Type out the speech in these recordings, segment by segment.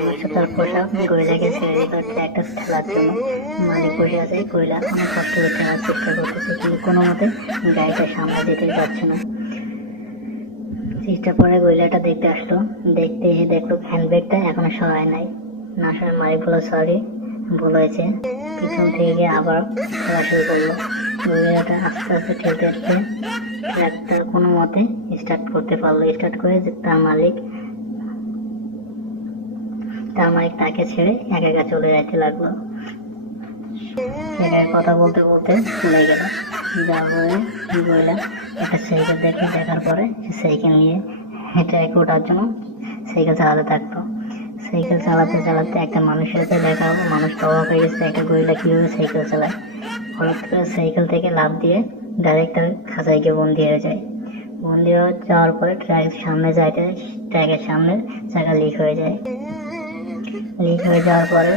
অবশ্য তার পোশাক গয়লাকে ছেড়ে দিল ট্র্যাকটা ঠেলার জন্য। মালিক বসে আছে, গয়লা অনেক কষ্ট করে ঠেলার চেষ্টা করতেছে, কিন্তু কোনো মতে গাড়িটা সামনে যেতে যাচ্ছে না। চেষ্টা পরে গয়লাটা দেখতে আসলো, দেখতে এসে দেখলো হ্যান্ডব্যাগটা এখনো সরায় নাই। না সরায় মালিক বলল সরি, ভুল হয়েছে। পিছন থেকে আবার ঠেলা শুরু করলো। গয়লাটা আস্তে আস্তে ঠেলতে ঠেলতে ট্রাকটা কোনো মতে স্টার্ট করতে পারলো। স্টার্ট করে তার মালিক তাকে ছেড়ে একা একা চলে যেতে লাগলো। সেখানে কথা বলতে বলতে চলে গেল। যাওয়ার পরে গয়লা একটা সাইকেল দেখার পরে সে সাইকেল নিয়ে হেঁটে ওঠার জন্য সাইকেল চালাতে থাকতো। সাইকেল চালাতে চালাতে একটা মানুষের সাথে দেখা হলো। মানুষটা অবাক হয়ে গেছে, একটা গয়লা কিভাবে সাইকেল চালায়। হঠাৎ করে সাইকেল থেকে লাফ দিয়ে ডাইরেক্ট তার খাঁচায় গিয়ে বন্দি হয়ে যায়। বন্দি হয়ে যাওয়ার পরে ট্র্যাকের সামনে যাইতে ট্র্যাকের সামনে চাকা লিক হয়ে যায়। লিক হয়ে যাওয়ার পরে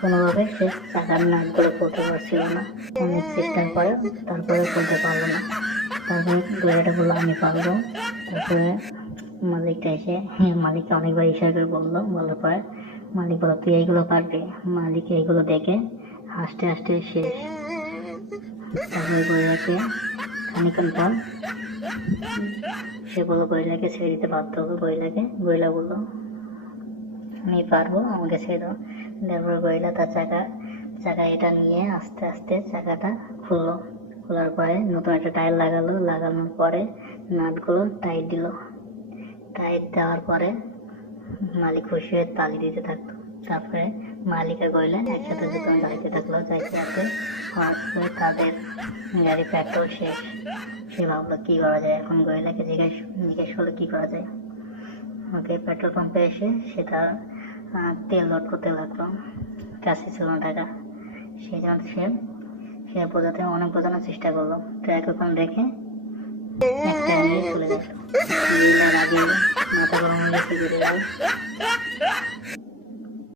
কোনোভাবে সে চাকার নাটগুলো খুলতে পারছিল না। অনেক চেষ্টার পরে তারপরে খুলতে পারলো না। তারপরে গয়লাটা বললো আমি পারবো। তারপরে মালিকটা এসে মালিককে অনেকবার ইশারা করে বলার পরে মালিক বলল তুই এইগুলো পারবি। মালিক এইগুলো দেখে হাসতে হাসতে শেষ। তারপরে গয়লাকে খানিক্ষণ পর সে বললো গয়লাকে ছেড়ে দিতে বাধ্য হবে। গয়লা বললো আমি পারবো, আমাকে ছেড়ে দাও। তারপর গয়লা তার চাকা এটা নিয়ে আস্তে আস্তে চাকাটা খুললো। খোলার পরে নতুন একটা টায়ার লাগানোর পরে নাটগুলো টাইট দিল। টাইট দেওয়ার পরে মালিক খুশি হয়ে তালি দিতে থাকতো। তারপরে মালিক আর গয়লা একসাথে দুজন যাইতে থাকলো। যাইতে হঠাৎ করে তাদের গাড়ি পেট্রোল শেষ। সে ভাবলো কি করা যায়। এখন গয়লাকে জিজ্ঞেস করলো কি করা যায়। ওকে পেট্রোল পাম্পে এসে সেটা তেল লোড করতে লাগলো। কাছে ছিল না টাকা, সেই জন্য সে অনেক বোঝানোর চেষ্টা করলো। ট্র্যাক ওখানে রেখে একটা নিয়ে চলে গেল। মাথা গরম হয়ে গেছে।